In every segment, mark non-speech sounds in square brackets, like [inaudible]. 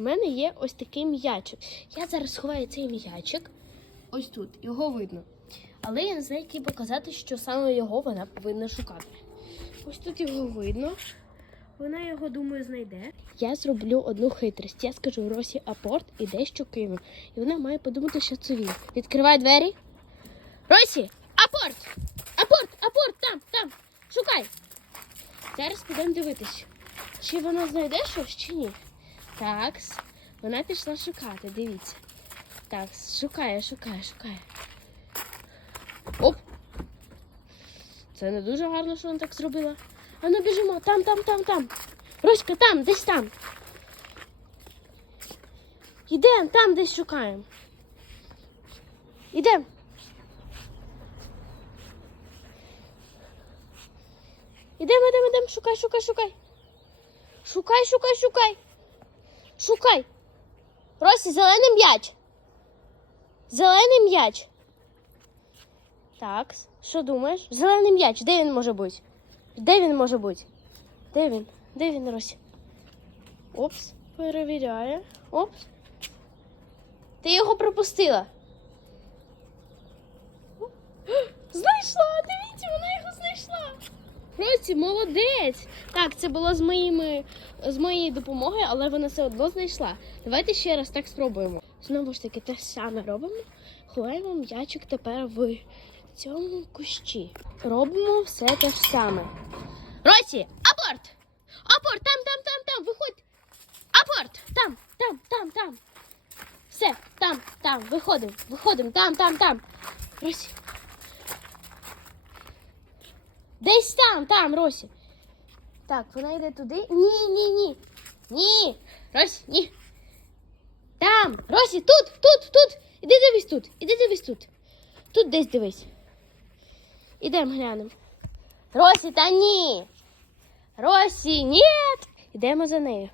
У мене є ось такий м'ячик. Я зараз сховаю цей м'ячик. Ось тут, його видно. Але я не знаю, як показати, що саме його вона повинна шукати. Ось тут його видно. Вона його, думаю, знайде. Я зроблю одну хитрість. Я скажу Росі апорт і дещо кину. І вона має подумати, що це він. Відкривай двері. Росі! Апорт! Апорт! Апорт! Там! Там! Шукай! Зараз підемо дивитись, чи вона знайде щось, чи ні. Так, вона пішла шукати, дивіться. Так, шукає, шукає, шукає. Оп! Це не дуже гарно, що вона так зробила. А ну біжимо, там, там, там, там. Роська, там, десь там. Ідемо, там десь шукаємо. Ідемо. Ідемо, ідемо, ідемо, шукай, шукай, шукай. Шукай, шукай, шукай. Шукай. Росі, зелений м'яч. Зелений м'яч. Так, що думаєш? Зелений м'яч, де він може бути? Де він може бути? Де він? Де він, Росі? Опс, перевіряє. Опс. Ти його пропустила. [gasps] Знайшла! Дивіться, вона його знайшла. Росі, молодець! Так, це було з моїми з моєю допомогою, але вона все одно знайшла. Давайте ще раз так спробуємо. Знову ж таки, те саме робимо. Ховаємо м'ячик тепер в цьому кущі. Робимо все те ж саме. Росі, апорт! Апорт! Там, там, там, там, виходь! Апорт! Там, там, там, там. Все, там, там, виходимо, виходимо, там, там, там. Росі. Десь там, там, Росі. Так, вона йде туди. Ні, ні, ні. Ні. Росі, ні. Там. Росі, тут, тут, тут. Іди дивись тут. Іди дивись тут. Тут десь дивись. Ідемо глянемо. Росі, та ні. Росі, ні. Ідемо за нею.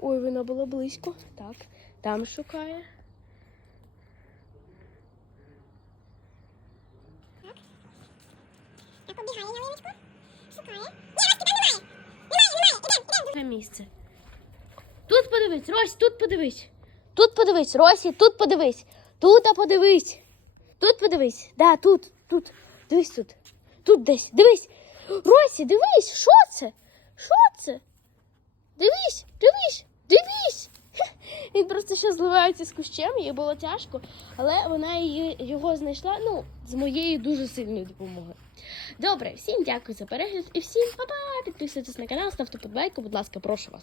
Ой, вона була близько. Так, там шукає. Це місце. Тут подивись, Рось, тут подивись. Тут подивись, Росі, тут подивись. Тут а подивись. Тут подивись. Да, тут, тут. Дивись тут. Тут десь. Дивись. Росі, дивись, що це? Що це? Дивись, дивись, дивись. Хе. Він просто ще зливається з кущем, їй було тяжко, але вона її, його знайшла ну, з моєю дуже сильною допомогою. Добре, всім дякую за перегляд і всім па-па! Підписуйтесь на канал, ставте подбайку, будь ласка, прошу вас.